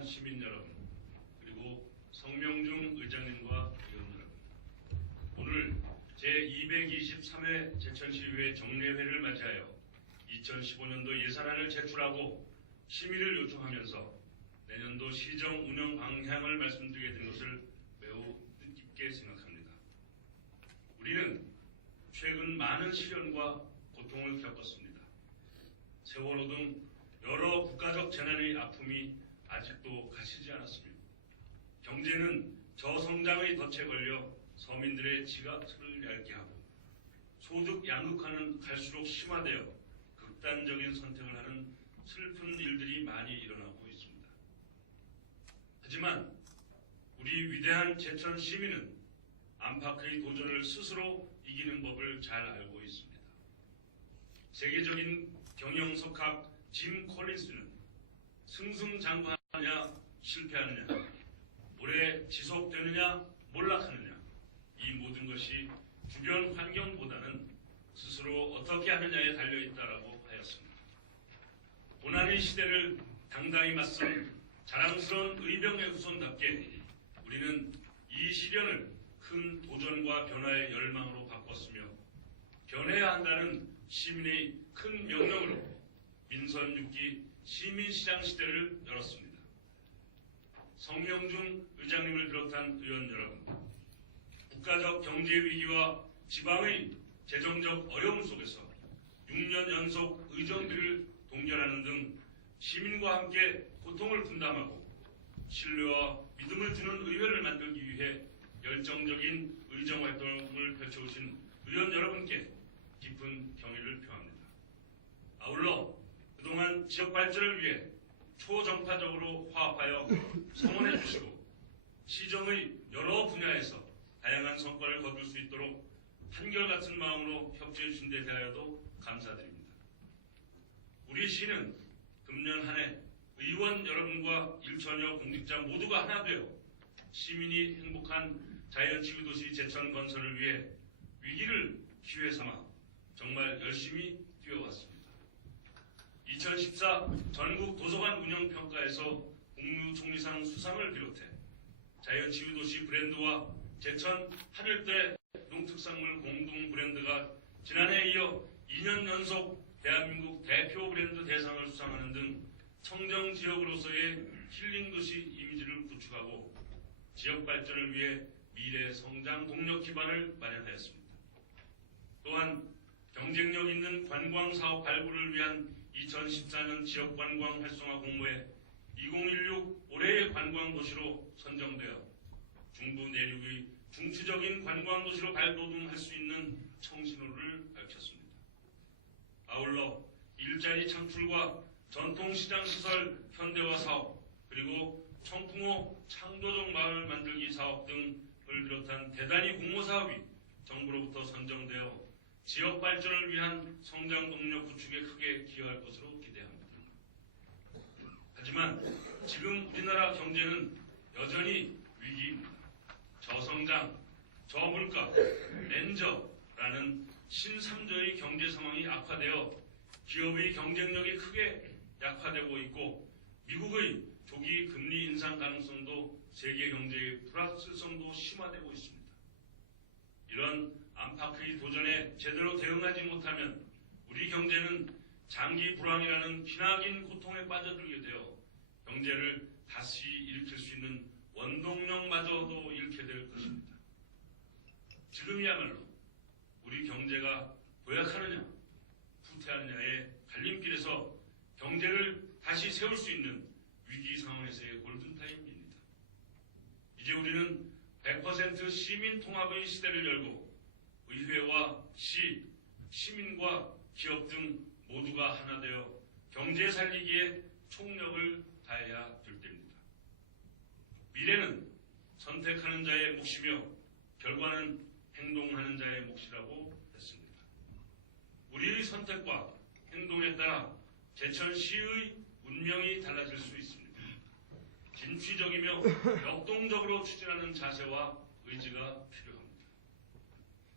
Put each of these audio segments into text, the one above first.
위대한 시민 여러분, 그리고 성명중 의장님과 의원 여러분, 오늘 제223회 제천시의회 정례회를 맞이하여 2015년도 예산안을 제출하고 심의를 요청하면서 내년도 시정 운영 방향을 말씀드리게 된 것을 매우 뜻깊게 생각합니다. 우리는 최근 많은 시련과 고통을 겪었습니다. 세월호 등 여러 국가적 재난의 아픔이 아직도 가시지 않았으며 경제는 저성장의 덫에 걸려 서민들의 지갑을 얇게 하고 소득 양극화는 갈수록 심화되어 극단적인 선택을 하는 슬픈 일들이 많이 일어나고 있습니다. 하지만 우리 위대한 제천 시민은 안팎의 도전을 스스로 이기는 법을 잘 알고 있습니다. 세계적인 경영석학 짐 콜린스는 승승장구하느냐 실패하느냐, 오래 지속되느냐 몰락하느냐, 이 모든 것이 주변 환경보다는 스스로 어떻게 하느냐에 달려있다라고 하였습니다. 고난의 시대를 당당히 맞선 자랑스러운 의병의 후손답게 우리는 이 시련을 큰 도전과 변화의 열망으로 바꿨으며 변해야 한다는 시민의 큰 명령으로 민선 6기 시민시장 시대를 열었습니다. 성명중 의장님을 비롯한 의원 여러분, 국가적 경제 위기와 지방의 재정적 어려움 속에서 6년 연속 의정비를 동결하는 등 시민과 함께 고통을 분담하고 신뢰와 믿음을 주는 의회를 만들기 위해 열정적인 의정활동을 펼쳐오신 의원 여러분께 깊은 경의를 표합니다. 아울러 그동안 지역 발전을 위해 초정파적으로 화합하여 성원해 주시고 시정의 여러 분야에서 다양한 성과를 거둘 수 있도록 한결같은 마음으로 협조해 주신 데 대하여도 감사드립니다. 우리 시는 금년 한 해 의원 여러분과 일천여 공직자 모두가 하나 되어 시민이 행복한 자연치유도시 제천 건설을 위해 위기를 기회 삼아 정말 열심히 뛰어왔습니다. 2014 전국 도서관 운영평가에서 국무총리상 수상을 비롯해 자연치유도시 브랜드와 제천 하늘대 농특산물 공동 브랜드가 지난해에 이어 2년 연속 대한민국 대표 브랜드 대상을 수상하는 등 청정지역으로서의 힐링도시 이미지를 구축하고 지역 발전을 위해 미래 성장 동력 기반을 마련하였습니다. 또한 경쟁력 있는 관광사업 발굴을 위한 2014년 지역관광 활성화 공모에 2016 올해의 관광도시로 선정되어 중부 내륙의 중추적인 관광도시로 발돋움할 수 있는 청신호를 밝혔습니다. 아울러 일자리 창출과 전통시장시설 현대화 사업, 그리고 청풍호 창조적 마을 만들기 사업 등을 비롯한 대단위 공모사업이 정부로부터 선정되어 지역 발전을 위한 성장 동력 구축에 크게 기여할 것으로 기대합니다. 하지만 지금 우리나라 경제는 여전히 위기입니다. 저성장, 저물가, 렌저라는 신삼조의 경제 상황이 악화되어 기업의 경쟁력이 크게 약화되고 있고 미국의 조기 금리 인상 가능성도 세계 경제의 불확실성도 심화되고 있습니다. 이런 안팎의 도전에 제대로 대응하지 못하면 우리 경제는 장기 불황이라는 기나긴 고통에 빠져들게 되어 경제를 다시 일으킬 수 있는 원동력마저도 잃게 될 것입니다. 지금이야말로 우리 경제가 도약하느냐 후퇴하느냐의 갈림길에서 경제를 다시 세울 수 있는 위기 상황에서의 골든타임입니다. 이제 우리는 100% 시민 통합의 시대를 열고 의회와 시, 시민과 기업 등 모두가 하나 되어 경제 살리기에 총력을 다해야 될 때입니다. 미래는 선택하는 자의 몫이며 결과는 행동하는 자의 몫이라고 했습니다. 우리의 선택과 행동에 따라 제천시의 운명이 달라질 수 있습니다. 진취적이며 역동적으로 추진하는 자세와 의지가 필요합니다.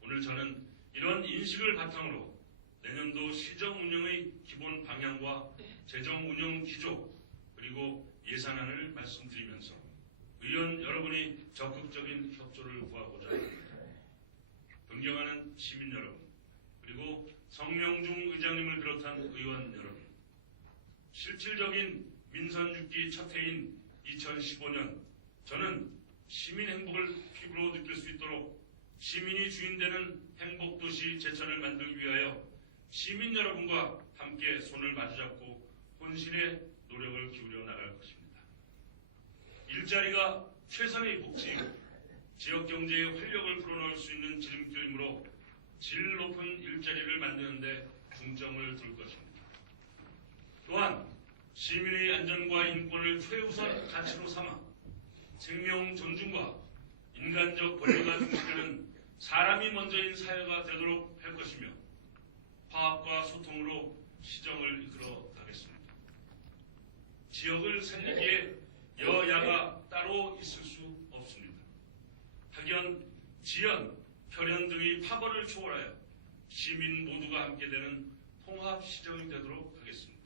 오늘 저는 이런 인식을 바탕으로 내년도 시정 운영의 기본 방향과 재정 운영 기조 그리고 예산안을 말씀드리면서 의원 여러분이 적극적인 협조를 구하고자 합니다. 존경하는 시민 여러분, 그리고 성명중 의장님을 비롯한 의원 여러분, 실질적인 민선 6기 첫 해인 2015년 저는 시민 행복을 피부로 느낄 수 있도록 시민이 주인되는 행복도시 제천을 만들기 위하여 시민 여러분과 함께 손을 마주잡고 혼신의 노력을 기울여 나갈 것입니다. 일자리가 최선의 복지이고 지역 경제의 활력을 불어넣을 수 있는 지름길이므로 질 높은 일자리를 만드는 데 중점을 둘 것입니다. 또한 시민의 안전과 인권을 최우선 가치로 삼아 생명 존중과 인간적 권리가 중시되는 사람이 먼저인 사회가 되도록 할 것이며 화합과 소통으로 시정을 이끌어 가겠습니다. 지역을 살리기에 여야가 따로 있을 수 없습니다. 학연, 지연, 혈연 등의 파벌을 초월하여 시민 모두가 함께 되는 통합 시정이 되도록 하겠습니다.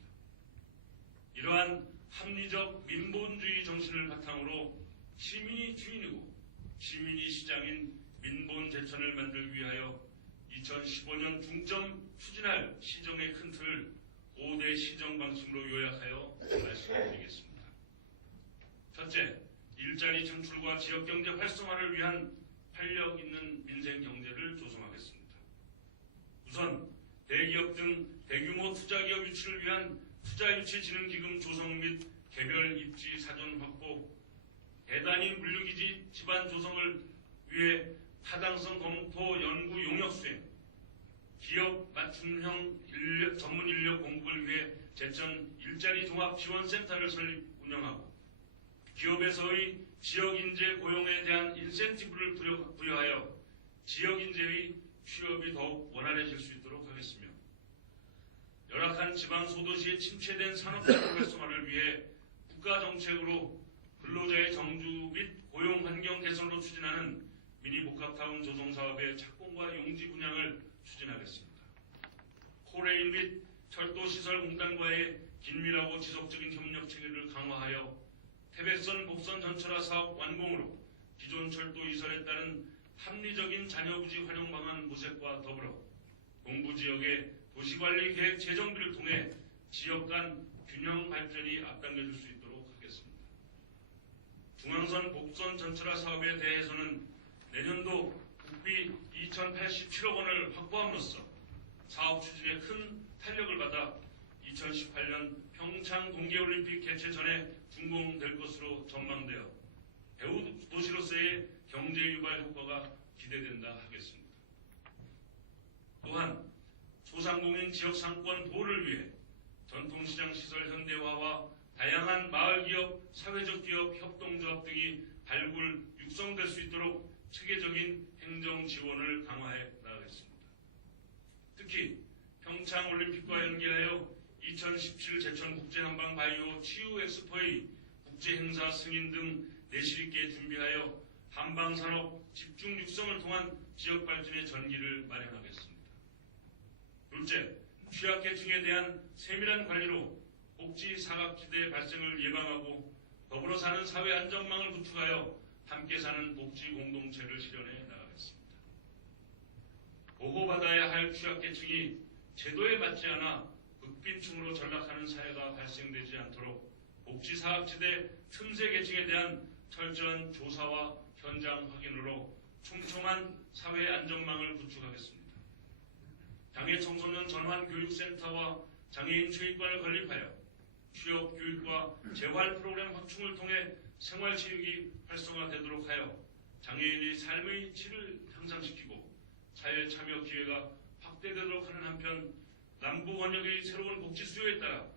이러한 합리적 민본주의 정신을 바탕으로 시민이 주인이고 시민이 시장인 민본 제천을 만들기 위하여 2015년 중점 추진할 시정의 큰 틀을 5대 시정 방식으로 요약하여 말씀드리겠습니다. 첫째, 일자리 창출과 지역경제 활성화를 위한 활력 있는 민생 경제를 조성하겠습니다. 우선 대기업 등 대규모 투자기업 유치를 위한 투자유치진흥기금 조성 및 개별 입지 사전 확보, 대단위 물류기지 지반 조성을 위해 타당성 검토 연구 용역 수행, 기업 맞춤형 전문 인력 공급을 위해 제천 일자리 종합 지원센터를 설립 운영하고 기업에서의 지역인재 고용에 대한 인센티브를 부여하여 지역인재의 취업이 더욱 원활해질 수 있도록 하겠으며 열악한 지방소도시의 침체된 산업적 활성화를 위해 국가정책으로 근로자의 정주 및 고용 환경 개선으로 추진하는 미니복합타운 조성사업의 착공과 용지 분양을 추진하겠습니다. 코레일 및 철도시설공단과의 긴밀하고 지속적인 협력 체계를 강화하여 태백선 복선 전철화 사업 완공으로 기존 철도 이설에 따른 합리적인 잔여부지 활용 방안 모색과 더불어 동부지역의 도시관리 계획 재정비를 통해 지역 간 균형 발전이 앞당겨질 수 있도록 하겠습니다. 중앙선 복선 전철화 사업에 대해서는 내년도 국비 2,087억 원을 확보함으로써 사업 추진에 큰 탄력을 받아 2018년 평창 동계올림픽 개최 전에 준공될 것으로 전망되어 배후 도시로서의 경제 유발 효과가 기대된다 하겠습니다. 또한 소상공인 지역 상권 보호를 위해 전통시장 시설 현대화와 다양한 마을기업, 사회적 기업, 협동조합 등이 발굴, 육성될 수 있도록 체계적인 행정 지원을 강화해 나가겠습니다. 특히 평창올림픽과 연계하여 2017 제천국제한방 바이오 치유 엑스포의 국제행사 승인 등 내실 있게 준비하여 한방산업 집중 육성을 통한 지역 발전의 전기를 마련하겠습니다. 둘째, 취약계층에 대한 세밀한 관리로 복지 사각지대 발생을 예방하고 더불어 사는 사회 안전망을 구축하여 함께 사는 복지 공동체를 실현해 나가겠습니다. 보호받아야 할 취약계층이 제도에 맞지 않아 극빈층으로 전락하는 사회가 발생되지 않도록 복지 사각지대 틈새 계층에 대한 철저한 조사와 현장 확인으로 촘촘한 사회 안전망을 구축하겠습니다. 장애 청소년 전환교육센터와 장애인 체육관을 건립하여 취업 교육과 재활 프로그램 확충을 통해 생활체육이 활성화되도록 하여 장애인의 삶의 질을 향상시키고 사회 참여 기회가 확대되도록 하는 한편 남부 원역의 새로운 복지 수요에 따라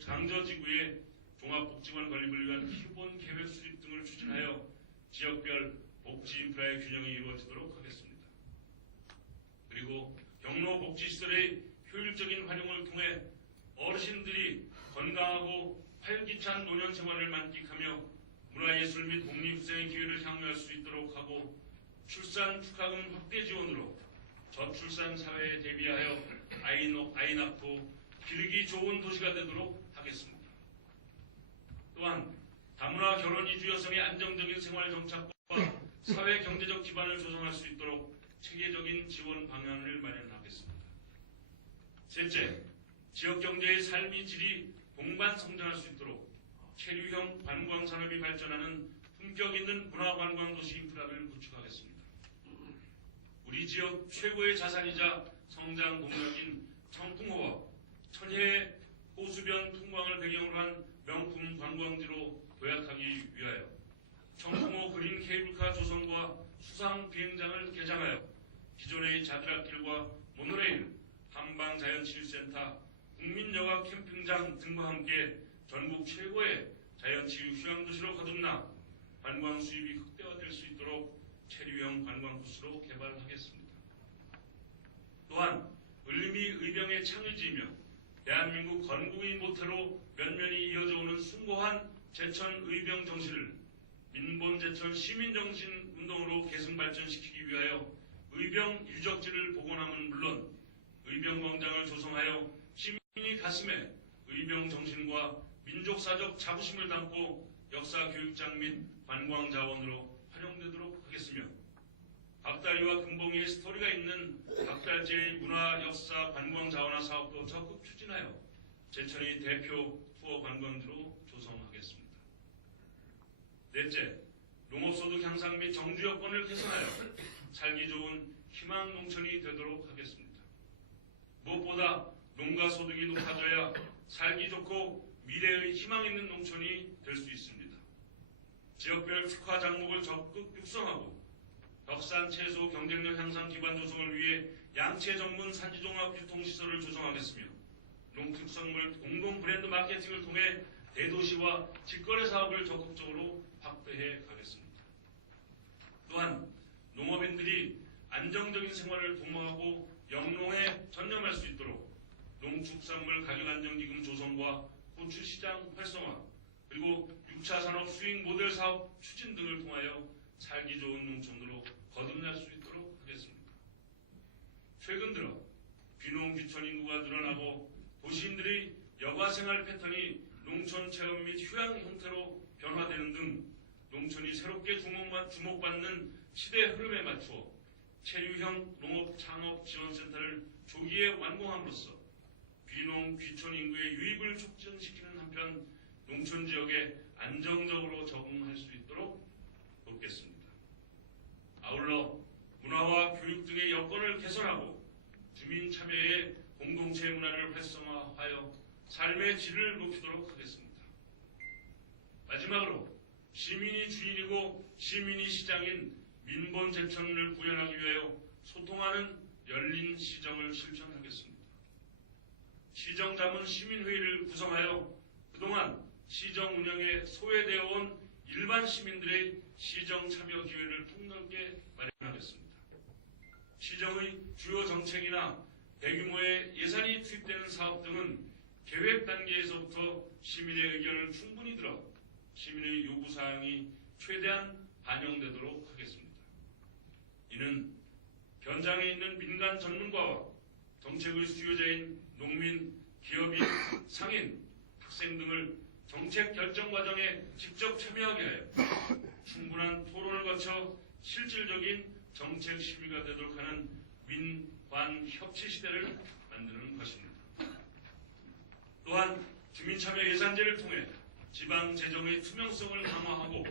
장저지구의 종합복지관 건립을 위한 기본 계획 수립 등을 추진하여 지역별 복지 인프라의 균형이 이루어지도록 하겠습니다. 그리고 경로복지시설의 효율적인 활용을 통해 어르신들이 건강하고 활기찬 노년 생활을 만끽하며 문화예술 및 독립후생의 기회를 향유할 수 있도록 하고 출산 축하금 확대 지원으로 저출산 사회에 대비하여 아이 낳고 기르기 좋은 도시가 되도록 하겠습니다. 또한 다문화 결혼 이주 여성의 안정적인 생활 정착과 사회 경제적 기반을 조성할 수 있도록 체계적인 지원 방안을 마련하겠습니다. 셋째, 지역 경제의 삶의 질이 동반 성장할 수 있도록 체류형 관광 산업이 발전하는 품격 있는 문화관광 도시 인프라를 구축하겠습니다. 우리 지역 최고의 자산이자 성장 동력인 청풍호와 천혜의 호수변 풍광을 배경으로 한 명품 관광지로 도약하기 위하여 청풍호 그린 케이블카 조성과 수상 비행장을 개장하여 기존의 자드락길과 모노레일, 한방자연치유센터, 국민여가 캠핑장 등과 함께 전국 최고의 자연치유 휴양도시로 거듭나 관광 수입이 극대화될 수 있도록 체류형 관광 코스로 개발하겠습니다. 또한 을미 의병의 창의지이며 대한민국 건국의 모태로 면면이 이어져 오는 숭고한 제천 의병 정신을 민본 제천 시민정신 운동으로 계승 발전시키기 위하여 의병 유적지를 복원함은 물론 의병광장을 조성하여 시민이 가슴에 의병 정신과 민족사적 자부심을 담고 역사교육장 및 관광자원으로 활용되도록 하겠으며 박다리와 금봉이의 스토리가 있는 박달재의 문화, 역사, 관광자원화 사업도 적극 추진하여 제천의 대표 투어 관광지로 조성하겠습니다. 넷째, 농업소득 향상 및 정주 여건을 개선하여 살기 좋은 희망 농촌이 되도록 하겠습니다. 무엇보다 농가 소득이 높아져야 살기 좋고 미래의 희망 있는 농촌이 될 수 있습니다. 지역별 특화 작목을 적극 육성하고 덕산 채소 경쟁력 향상 기반 조성을 위해 양채 전문 산지종합 유통시설을 조성하겠으며 농특산물 공동 브랜드 마케팅을 통해 대도시와 직거래 사업을 적극적으로 확대해 가겠습니다. 또한 농업인들이 안정적인 생활을 도모하고 영농에 전념할 수 있도록 농축산물 가격안정기금 조성과 고추시장 활성화, 그리고 6차 산업 수익 모델 사업 추진 등을 통하여 살기 좋은 농촌으로 거듭날 수 있도록 하겠습니다. 최근 들어 귀농 귀촌 인구가 늘어나고 도시인들의 여가생활 패턴이 농촌 체험 및 휴양 형태로 변화되는 등 농촌이 새롭게 주목받는 시대 흐름에 맞추어 체류형 농업 창업 지원센터를 조기에 완공함으로써 귀농 귀촌 인구의 유입을 촉진시키는 한편 농촌 지역에 안정적으로 적응할 수 있도록 돕겠습니다. 아울러 문화와 교육 등의 여건을 개선하고 주민 참여의 공동체 문화를 활성화하여 삶의 질을 높이도록 하겠습니다. 마지막으로 시민이 주인이고 시민이 시장인 민본 제천을 구현하기 위하여 소통하는 열린 시정을 실천하겠습니다. 시정자문 시민회의를 구성하여 그동안 시정 운영에 소외되어 온 일반 시민들의 시정 참여 기회를 폭넓게 마련하겠습니다. 시정의 주요 정책이나 대규모의 예산이 투입되는 사업 등은 계획 단계에서부터 시민의 의견을 충분히 들어 시민의 요구사항이 최대한 반영되도록 하겠습니다. 이는 현장에 있는 민간 전문가와 정책의 수요자인 농민, 기업인, 상인, 학생 등을 정책 결정 과정에 직접 참여하게 하여 충분한 토론을 거쳐 실질적인 정책 시비가 되도록 하는 민관 협치 시대를 만드는 것입니다. 또한 주민참여 예산제를 통해 지방 재정의 투명성을 강화하고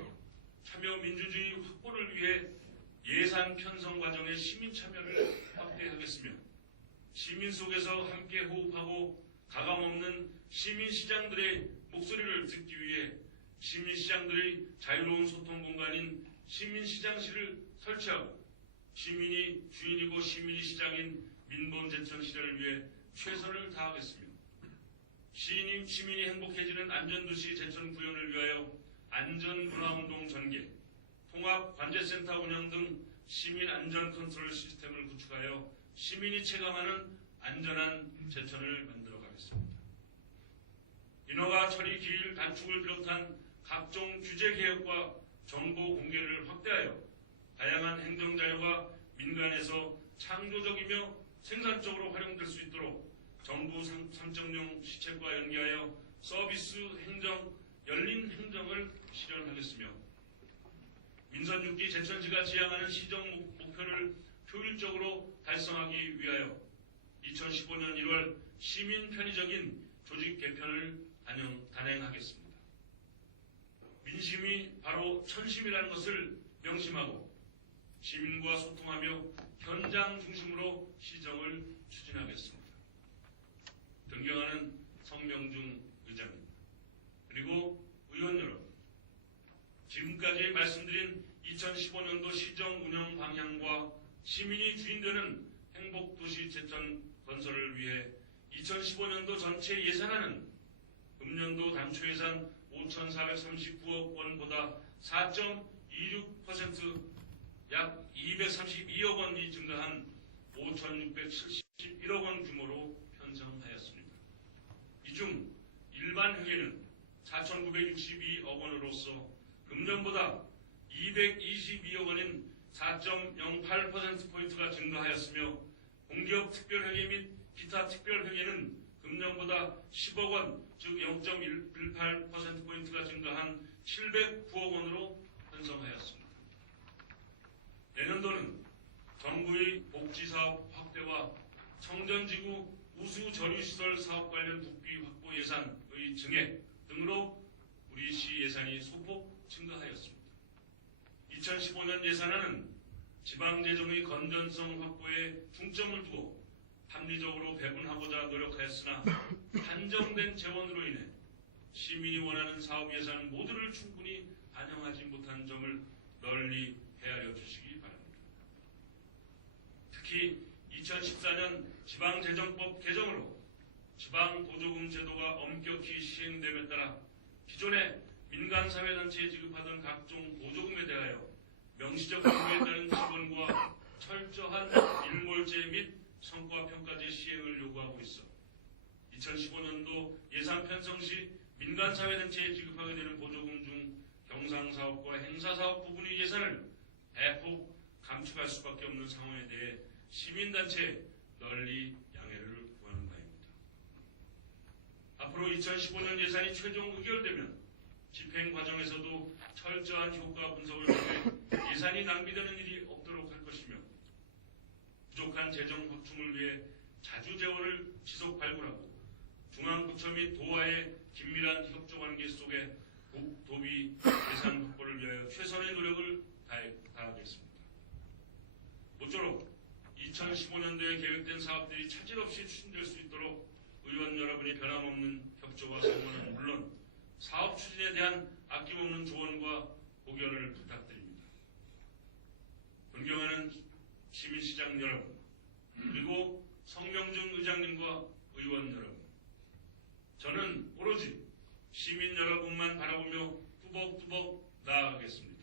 참여 민주주의 확보를 위해 예산 편성 과정의 시민 참여를 확대하겠으며 시민 속에서 함께 호흡하고 가감없는 시민시장들의 목소리를 듣기 위해 시민시장들의 자유로운 소통 공간인 시민시장실을 설치하고 시민이 주인이고 시민이 시장인 민본 제천 시대를 위해 최선을 다하겠으며 시민이 행복해지는 안전도시 제천 구현을 위하여 안전문화운동 전개, 통합관제센터 운영 등 시민 안전 컨트롤 시스템을 구축하여 시민이 체감하는 안전한 제천을 만들어 가겠습니다. 인허가 처리 기일 단축을 비롯한 각종 규제 개혁과 정보 공개를 확대하여 다양한 행정 자료가 민간에서 창조적이며 생산적으로 활용될 수 있도록 정부 3.0 시책과 연계하여 서비스, 행정, 열린 행정을 실현하겠으며 민선 6기 제천시가 지향하는 시정 목표를 효율적으로 달성하기 위하여 2015년 1월 시민 편의적인 조직 개편을 단행하겠습니다. 민심이 바로 천심이라는 것을 명심하고 시민과 소통하며 현장 중심으로 시정을 추진하겠습니다. 존경하는 성명중 의장님, 그리고 의원 여러분, 지금까지 말씀드린 2015년도 시정 운영 방향과 시민이 주인되는 행복도시 제천 건설을 위해 2015년도 전체 예산안은 금년도 당초 예산 5,439억 원보다 4.26% 약 232억 원이 증가한 5,671억 원 규모로 편성하였습니다. 이 중 일반 회계는 4,962억 원으로서 금년보다 222억 원인 4.08%포인트가 증가하였으며 공기업 특별회계 및 기타 특별회계는 금년보다 10억 원, 즉 0.18%포인트가 증가한 709억 원으로 편성하였습니다. 내년도는 정부의 복지사업 확대와 청전지구 우수저류시설 사업 관련 국비 확보 예산의 증액 등으로 우리 시 예산이 소폭 증가하였습니다. 2015년 예산안은 지방재정의 건전성 확보에 중점을 두고 합리적으로 배분하고자 노력하였으나 한정된 재원으로 인해 시민이 원하는 사업 예산 모두를 충분히 반영하지 못한 점을 널리 헤아려 주시기 바랍니다. 특히 2014년 지방재정법 개정으로 지방보조금 제도가 엄격히 시행됨에 따라 기존에 민간사회단체에 지급하던 각종 보조금에 대하여 명시적 의무에 따른 지원과 철저한 일몰제 및 성과평가제 시행을 요구하고 있어 2015년도 예산 편성 시 민간사회단체에 지급하게 되는 보조금 중 경상사업과 행사사업 부분의 예산을 대폭 감축할 수밖에 없는 상황에 대해 시민단체에 널리 양해를 구하는 바입니다. 앞으로 2015년 예산이 최종 의결되면 집행 과정에서도 철저한 효과 분석을 통해 예산이 낭비되는 일이 없도록 할 것이며 부족한 재정 확충을 위해 자주재원을 지속 발굴하고 중앙부처 및 도와의 긴밀한 협조관계 속에 국도비 예산 확보를 위하여 최선의 노력을 다하겠습니다. 모쪼록 2015년도에 계획된 사업들이 차질 없이 추진될 수 있도록 의원 여러분이 변함없는 협조와 성원은 물론 사업 추진에 대한 아낌없는 조언과 고견을 부탁드립니다. 존경하는 시민시장 여러분, 그리고 성명중 의장님과 의원 여러분, 저는 오로지 시민 여러분만 바라보며 뚜벅뚜벅 나아가겠습니다.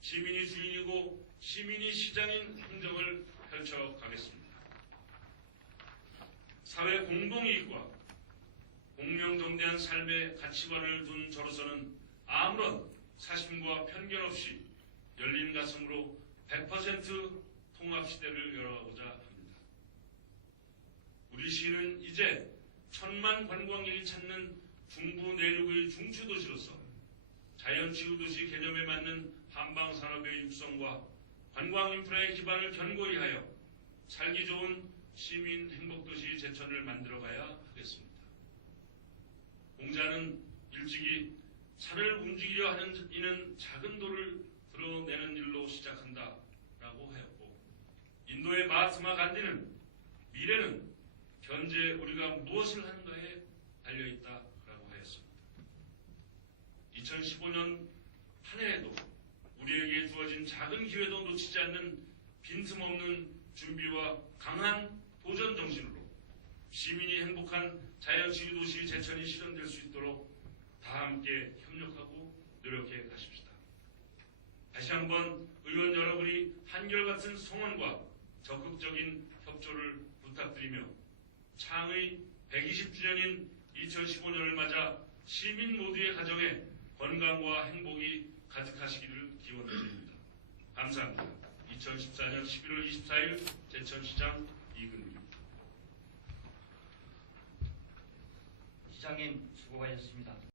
시민이 주인이고 시민이 시장인 행정을 펼쳐가겠습니다. 사회 공동이익과 공명정대한 삶의 가치관을 둔 저로서는 아무런 사심과 편견 없이 열린 가슴으로 100% 통합시대를 열어가고자 합니다. 우리 시는 이제 1,000만 관광객이 찾는 중부 내륙의 중추도시로서 자연치유도시 개념에 맞는 한방산업의 육성과 관광인프라의 기반을 견고히 하여 살기 좋은 시민 행복도시 제천을 만들어가야 하겠습니다. 공자는 일찍이 산을 움직이려 하는 이는 작은 돌을 드러내는 일로 시작한다라고 하였고, 인도의 마하트마 간디는 미래는 현재 우리가 무엇을 하는가에 달려있다라고 하였습니다. 2015년 한 해에도 우리에게 주어진 작은 기회도 놓치지 않는 빈틈없는 준비와 강한 도전 정신으로 시민이 행복한 자연치유도시 제천이 실현될 수 있도록 다 함께 협력하고 노력해 가십시다. 다시 한번 의원 여러분이 한결같은 성원과 적극적인 협조를 부탁드리며 창의 120주년인 2015년을 맞아 시민 모두의 가정에 건강과 행복이 가득하시기를 기원드립니다. 감사합니다. 2014년 11월 24일 제천시장 이근우입니다. 시장님 수고 많으셨습니다.